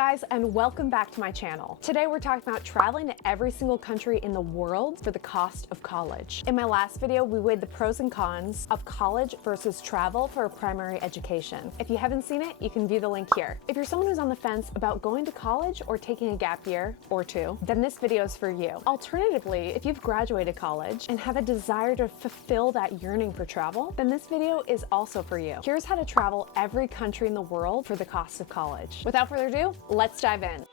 guys, and welcome back to my channel. Today we're talking about traveling to every single country in the world for the cost of college. In my last video, we weighed the pros and cons of college versus travel for a primary education. If you haven't seen it, you can view the link here. If you're someone who's on the fence about going to college or taking a gap year or two, then this video is for you. Alternatively, if you've graduated college and have a desire to fulfill that yearning for travel, then this video is also for you. Here's how to travel every country in the world for the cost of college. Without further ado, let's dive in.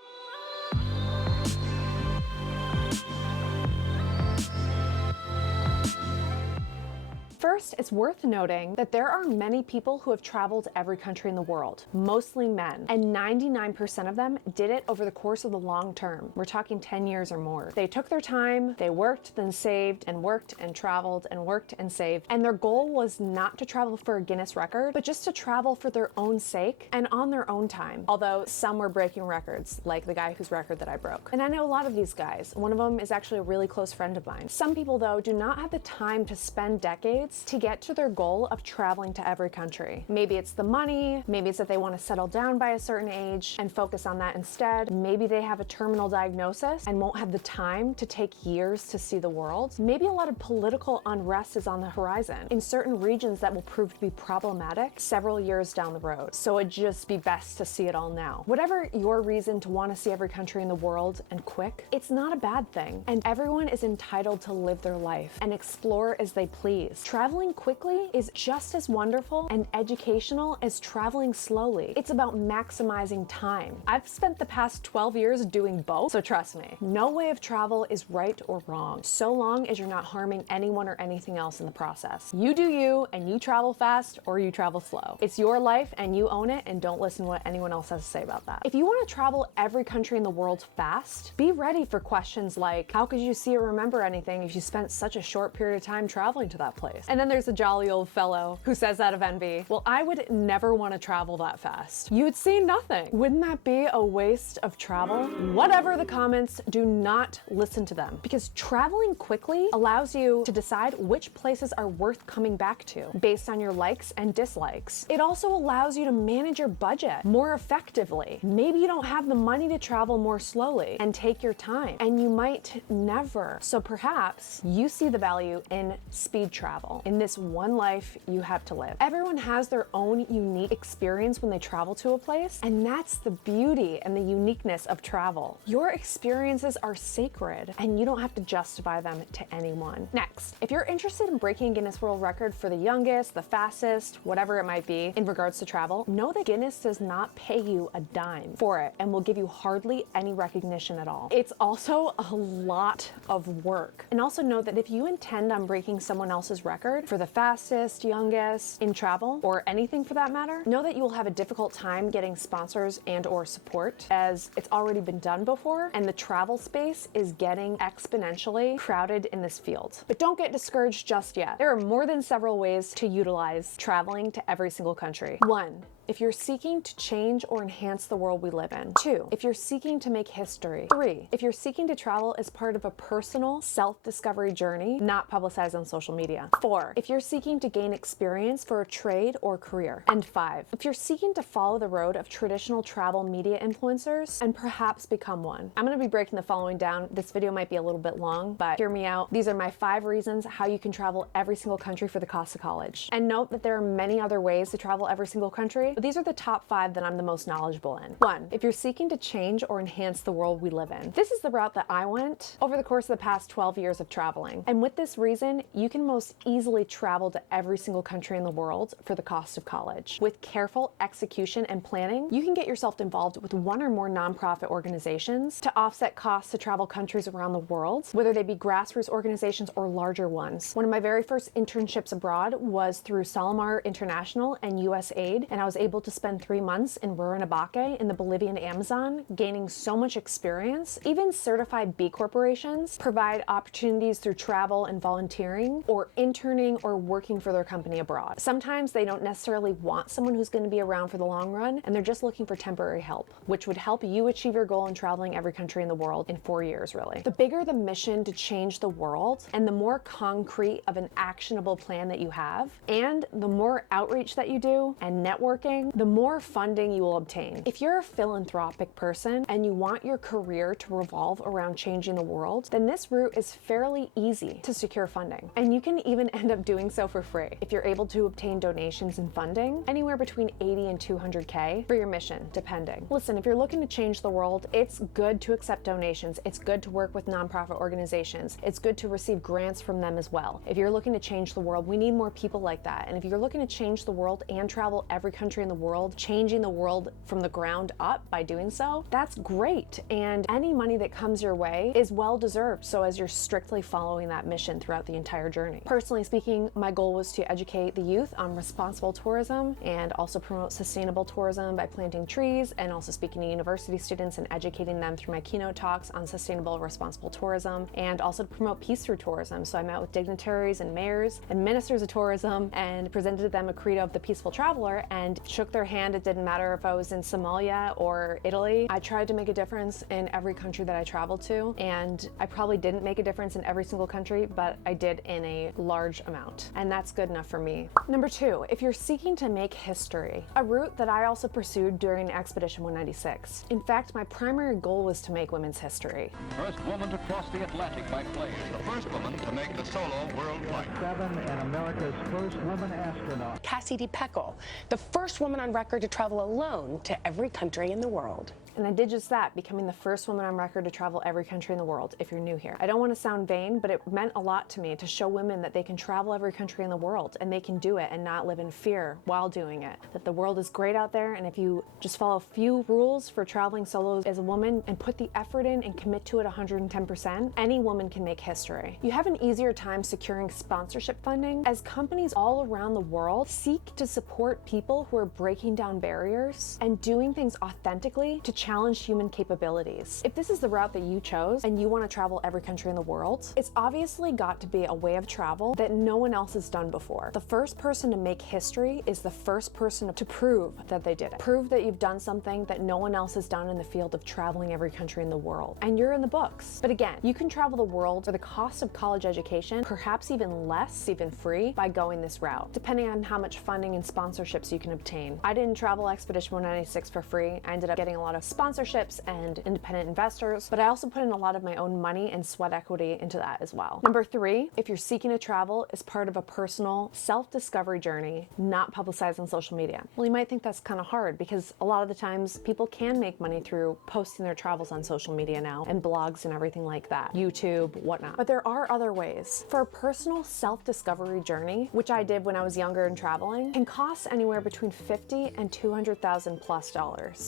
First, it's worth noting that there are many people who have traveled to every country in the world, mostly men, and 99% of them did it over the course of the long term. We're talking 10 years or more. They took their time, they worked, then saved, and worked and traveled and worked and saved, and their goal was not to travel for a Guinness record, but just to travel for their own sake and on their own time. Although some were breaking records, like the guy whose record that I broke. And I know a lot of these guys. One of them is actually a really close friend of mine. Some people, though, do not have the time to spend decades to get to their goal of traveling to every country. Maybe it's the money, maybe it's that they want to settle down by a certain age and focus on that instead. Maybe they have a terminal diagnosis and won't have the time to take years to see the world. Maybe a lot of political unrest is on the horizon in certain regions that will prove to be problematic several years down the road. So it'd just be best to see it all now. Whatever your reason to want to see every country in the world and quick, it's not a bad thing. And everyone is entitled to live their life and explore as they please. Traveling quickly is just as wonderful and educational as traveling slowly. It's about maximizing time. I've spent the past 12 years doing both, so trust me, no way of travel is right or wrong, so long as you're not harming anyone or anything else in the process. You do you, and you travel fast or you travel slow. It's your life and you own it, and don't listen to what anyone else has to say about that. If you want to travel every country in the world fast, be ready for questions like, how could you see or remember anything if you spent such a short period of time traveling to that place? And then there's a jolly old fellow who says out of envy, well, I would never want to travel that fast. You would see nothing. Wouldn't that be a waste of travel? Whatever the comments, do not listen to them, because traveling quickly allows you to decide which places are worth coming back to based on your likes and dislikes. It also allows you to manage your budget more effectively. Maybe you don't have the money to travel more slowly and take your time, and you might never. So perhaps you see the value in speed travel, in this one life you have to live. Everyone has their own unique experience when they travel to a place, and that's the beauty and the uniqueness of travel. Your experiences are sacred, and you don't have to justify them to anyone. Next, if you're interested in breaking a Guinness World Record for the youngest, the fastest, whatever it might be in regards to travel, know that Guinness does not pay you a dime for it and will give you hardly any recognition at all. It's also a lot of work. And also know that if you intend on breaking someone else's record for the fastest, youngest in travel, or anything for that matter, know that you will have a difficult time getting sponsors and or support, as it's already been done before, and the travel space is getting exponentially crowded in this field. But don't get discouraged just yet. There are more than several ways to utilize traveling to every single country. 1, if you're seeking to change or enhance the world we live in. 2, if you're seeking to make history. 3, if you're seeking to travel as part of a personal self-discovery journey, not publicized on social media. 4, if you're seeking to gain experience for a trade or career. And 5, if you're seeking to follow the road of traditional travel media influencers and perhaps become one. I'm going to be breaking the following down. This video might be a little bit long, but hear me out. These are my 5 reasons how you can travel every single country for the cost of college. And note that there are many other ways to travel every single country, but these are the top 5 that I'm the most knowledgeable in. 1, if you're seeking to change or enhance the world we live in. This is the route that I went over the course of the past 12 years of traveling. And with this reason, you can most easily travel to every single country in the world for the cost of college. With careful execution and planning, you can get yourself involved with one or more nonprofit organizations to offset costs to travel countries around the world, whether they be grassroots organizations or larger ones. One of my very first internships abroad was through Salomar International and USAID, and I was able to spend 3 months in Rurrenabaque in the Bolivian Amazon, gaining so much experience. Even certified B corporations provide opportunities through travel and volunteering, or interning or working for their company abroad. Sometimes they don't necessarily want someone who's going to be around for the long run, and they're just looking for temporary help, which would help you achieve your goal in traveling every country in the world in 4 years, really. The bigger the mission to change the world, and the more concrete of an actionable plan that you have, and the more outreach that you do and networking funding, the more funding you will obtain. If you're a philanthropic person and you want your career to revolve around changing the world, then this route is fairly easy to secure funding. And you can even end up doing so for free if you're able to obtain donations and funding anywhere between 80 and 200K for your mission, depending. Listen, if you're looking to change the world, it's good to accept donations. It's good to work with nonprofit organizations. It's good to receive grants from them as well. If you're looking to change the world, we need more people like that. And if you're looking to change the world and travel every country in the world, changing the world from the ground up by doing so, that's great. And any money that comes your way is well deserved, so as you're strictly following that mission throughout the entire journey. Personally speaking, my goal was to educate the youth on responsible tourism and also promote sustainable tourism by planting trees, and also speaking to university students and educating them through my keynote talks on sustainable, responsible tourism, and also to promote peace through tourism. So I met with dignitaries and mayors and ministers of tourism and presented to them a credo of the peaceful traveler and shook their hand. It didn't matter if I was in Somalia or Italy. I tried to make a difference in every country that I traveled to, and I probably didn't make a difference in every single country, but I did in a large amount, and that's good enough for me. Number two, if you're seeking to make history, a route that I also pursued during Expedition 196. In fact, my primary goal was to make women's history. First woman to cross the Atlantic by plane. The first woman to make the solo world flight. 7 and America's first woman astronaut. Cassie, the first woman on record to travel alone to every country in the world. And I did just that, becoming the first woman on record to travel every country in the world, if you're new here. I don't want to sound vain, but it meant a lot to me to show women that they can travel every country in the world and they can do it and not live in fear while doing it. That the world is great out there, and if you just follow a few rules for traveling solo as a woman and put the effort in and commit to it 110%, any woman can make history. You have an easier time securing sponsorship funding as companies all around the world seek to support people who are breaking down barriers and doing things authentically to challenge human capabilities. If this is the route that you chose and you want to travel every country in the world, it's obviously got to be a way of travel that no one else has done before. The first person to make history is the first person to prove that they did it. Prove that you've done something that no one else has done in the field of traveling every country in the world. And you're in the books. But again, you can travel the world for the cost of college education, perhaps even less, even free, by going this route, depending on how much funding and sponsorships you can obtain. I didn't travel Expedition 196 for free. I ended up getting a lot of sponsorships and independent investors, but I also put in a lot of my own money and sweat equity into that as well. Number three, if you're seeking to travel as part of a personal self-discovery journey, not publicized on social media. Well, you might think that's kind of hard because a lot of the times people can make money through posting their travels on social media now and blogs and everything like that, YouTube, whatnot. But there are other ways. For a personal self-discovery journey, which I did when I was younger and traveling, can cost anywhere between $50,000 and $200,000 plus.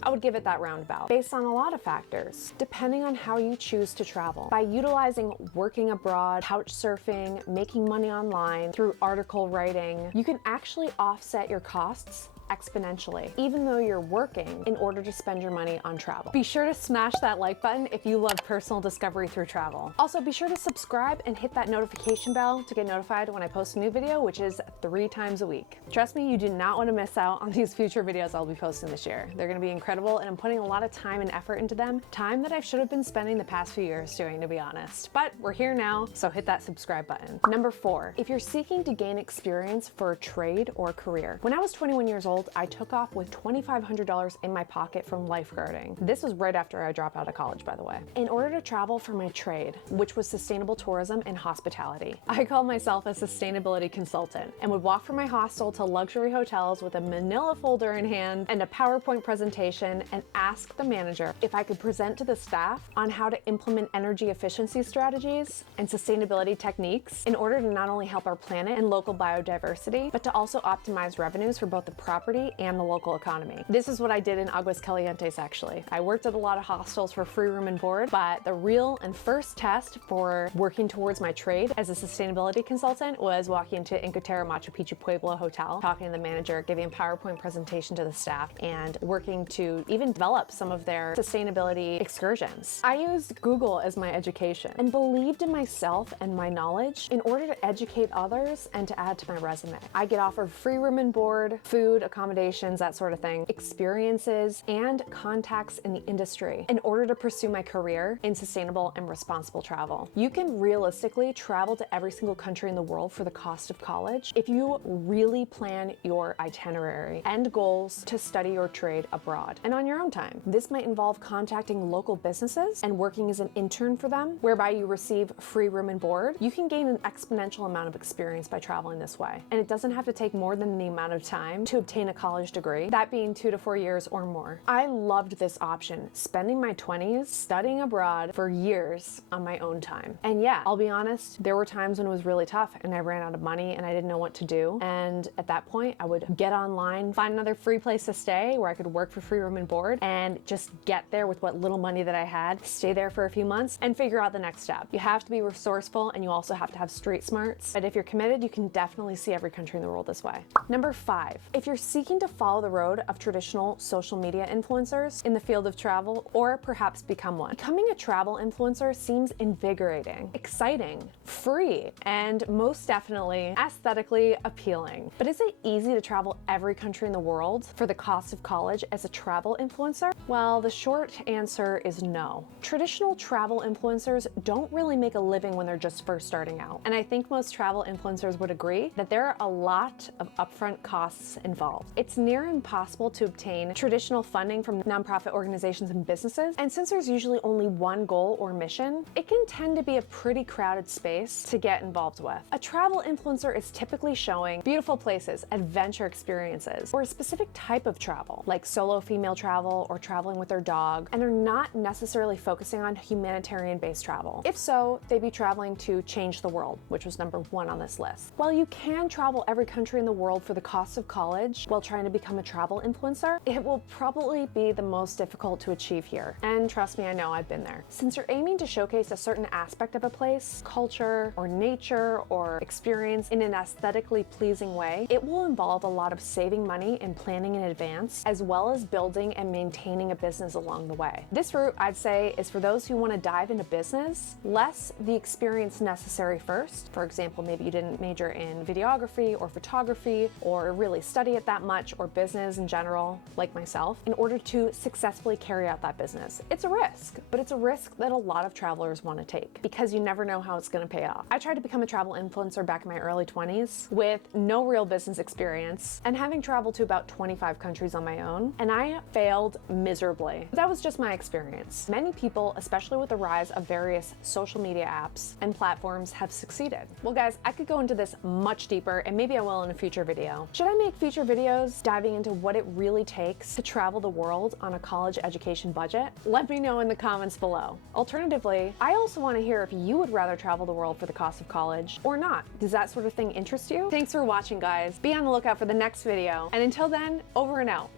I would give it that roundabout, based on a lot of factors, depending on how you choose to travel. By utilizing working abroad, couch surfing, making money online, through article writing, you can actually offset your costs exponentially, even though you're working, in order to spend your money on travel. Be sure to smash that like button if you love personal discovery through travel. Also, be sure to subscribe and hit that notification bell to get notified when I post a new video, which is 3 times a week. Trust me, you do not want to miss out on these future videos I'll be posting this year. They're going to be incredible, and I'm putting a lot of time and effort into them. Time that I should have been spending the past few years doing, to be honest. But we're here now, so hit that subscribe button. Number 4, if you're seeking to gain experience for a trade or career. When I was 21 years old, I took off with $2,500 in my pocket from lifeguarding. This was right after I dropped out of college, by the way. In order to travel for my trade, which was sustainable tourism and hospitality, I called myself a sustainability consultant and would walk from my hostel to luxury hotels with a manila folder in hand and a PowerPoint presentation and ask the manager if I could present to the staff on how to implement energy efficiency strategies and sustainability techniques in order to not only help our planet and local biodiversity, but to also optimize revenues for both the property and the local economy. This is what I did in Aguascalientes, actually. I worked at a lot of hostels for free room and board, but the real and first test for working towards my trade as a sustainability consultant was walking into Incoterra Machu Picchu Pueblo Hotel, talking to the manager, giving a PowerPoint presentation to the staff, and working to even develop some of their sustainability excursions. I used Google as my education and believed in myself and my knowledge in order to educate others and to add to my resume. I get offered free room and board, food, accommodation, accommodations, that sort of thing, experiences, and contacts in the industry in order to pursue my career in sustainable and responsible travel. You can realistically travel to every single country in the world for the cost of college if you really plan your itinerary and goals to study or trade abroad and on your own time. This might involve contacting local businesses and working as an intern for them, whereby you receive free room and board. You can gain an exponential amount of experience by traveling this way, and it doesn't have to take more than the amount of time to obtain a college degree, that being 2 to 4 years or more. I loved this option, spending my 20s studying abroad for years on my own time. And yeah, I'll be honest, there were times when it was really tough and I ran out of money and I didn't know what to do. And at that point, I would get online, find another free place to stay where I could work for free room and board, and just get there with what little money that I had, stay there for a few months, and figure out the next step. You have to be resourceful, and you also have to have street smarts. But if you're committed, you can definitely see every country in the world this way. Number 5, if you're seeking to follow the road of traditional social media influencers in the field of travel, or perhaps become one, becoming a travel influencer seems invigorating, exciting, free, and most definitely aesthetically appealing. But is it easy to travel every country in the world for the cost of college as a travel influencer? Well, the short answer is no. Traditional travel influencers don't really make a living when they're just first starting out. And I think most travel influencers would agree that there are a lot of upfront costs involved. It's near impossible to obtain traditional funding from nonprofit organizations and businesses. And since there's usually only one goal or mission, it can tend to be a pretty crowded space to get involved with. A travel influencer is typically showing beautiful places, adventure experiences, or a specific type of travel, like solo female travel or traveling with their dog, and they're not necessarily focusing on humanitarian-based travel. If so, they'd be traveling to change the world, which was number 1 on this list. While you can travel every country in the world for the cost of college while trying to become a travel influencer, it will probably be the most difficult to achieve here. And trust me, I know, I've been there. Since you're aiming to showcase a certain aspect of a place, culture, or nature, or experience in an aesthetically pleasing way, it will involve a lot of saving money and planning in advance, as well as building and maintaining a business along the way. This route, I'd say, is for those who want to dive into business, less the experience necessary first. For example, maybe you didn't major in videography or photography, or really study it that much, or business in general, like myself, in order to successfully carry out that business. It's a risk, but it's a risk that a lot of travelers want to take because you never know how it's going to pay off. I tried to become a travel influencer back in my early 20s with no real business experience and having traveled to about 25 countries on my own, and I failed miserably. That was just my experience. Many people, especially with the rise of various social media apps and platforms, have succeeded. Well guys, I could go into this much deeper, and maybe I will in a future video. Should I make future videos diving into what it really takes to travel the world on a college education budget? Let me know in the comments below. Alternatively, I also want to hear if you would rather travel the world for the cost of college or not. Does that sort of thing interest you? Thanks for watching, guys. Be on the lookout for the next video. And until then, over and out.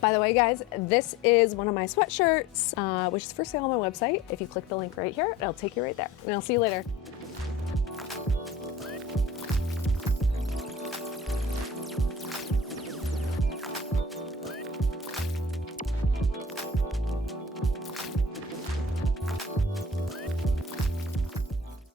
By the way, guys, this is one of my sweatshirts, which is for sale on my website. If you click the link right here, it'll take you right there. And I'll see you later.